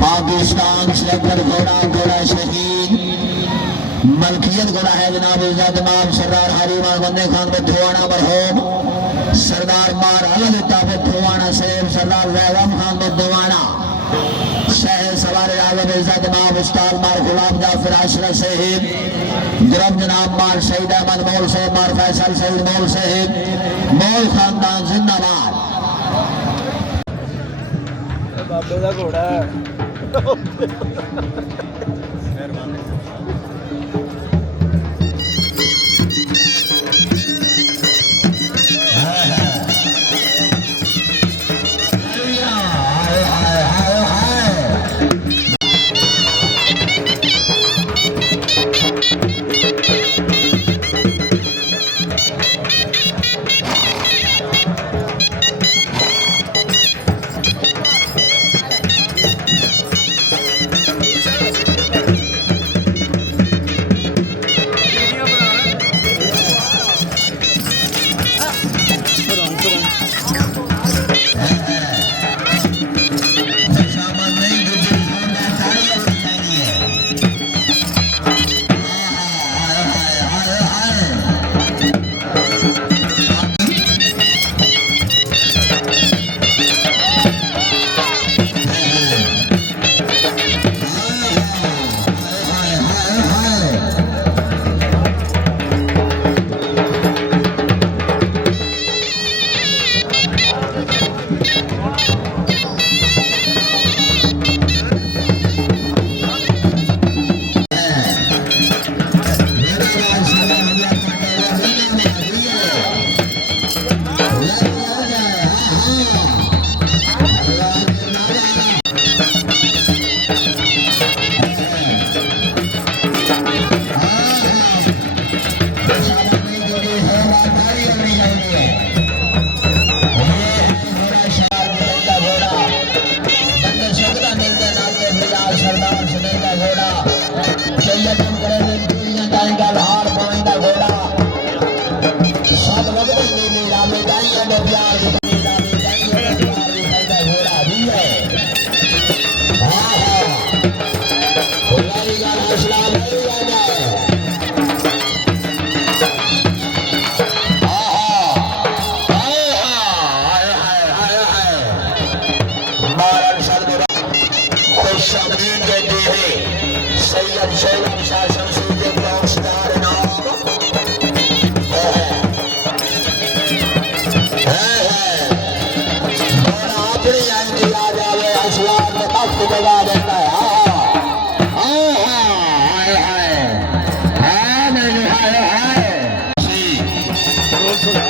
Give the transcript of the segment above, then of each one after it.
Pakistan selector घोड़ा घोड़ा शहीद मलकियत घोड़ा है जनाब इज्जत इमाम सरदार हरीमान बंदे खान बथुआना मरहूम सरदार मार अलग बथुआना सैयद सरदार वैवम खान बथुआना शहर सवार आलम इज्जत इमाम उस्ताद मार गुलाम जाफर आशरा शहीद ग्रम जनाब मार शहीद अहमद मौल साहब मार फैसल शहीद मौल साहब मौल खानदान जिंदाबाद बाबे का घोड़ा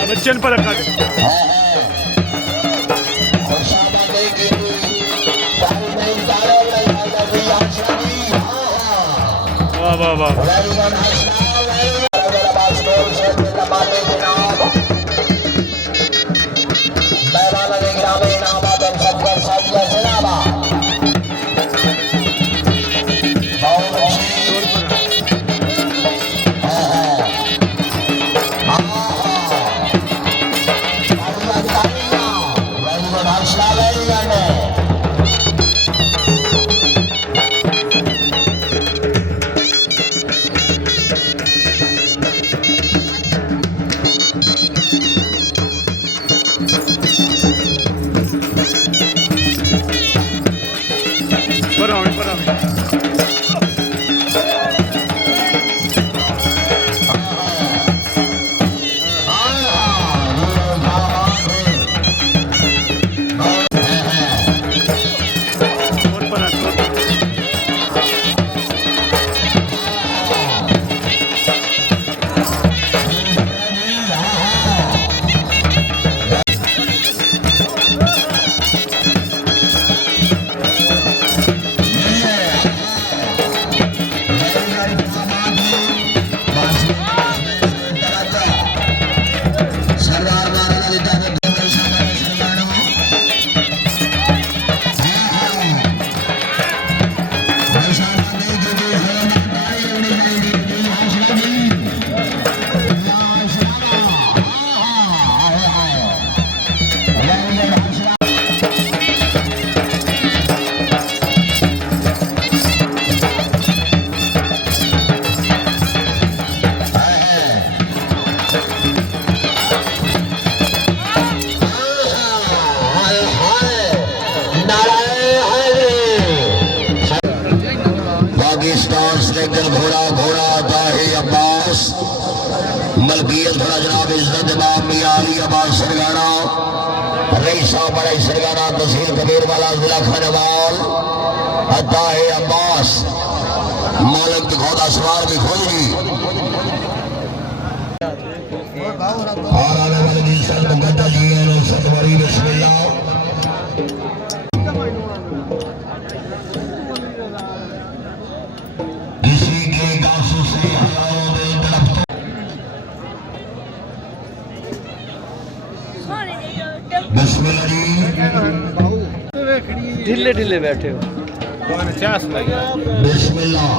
बच्चन पर रखा वाह वाह वाह घोड़ा घोड़ा ताहे अब्बास मलकियत घोड़ा जनाब इज्जत इमाम मियां अली अब्बास सरगाना रईसा बड़ा सरगाना तहसील कबीर वाला जिला खनवाल ताहे अब्बास मालिक घोड़ा सवार भी खोज जी और आने वाले जी संत मुकद्दस जी और सतवरी बिस्मिल्लाह किसी के गासों से हजारों में तरफ बिस्मिल्लाह जी ढीले ढीले बैठे हो बिस्मिल्लाह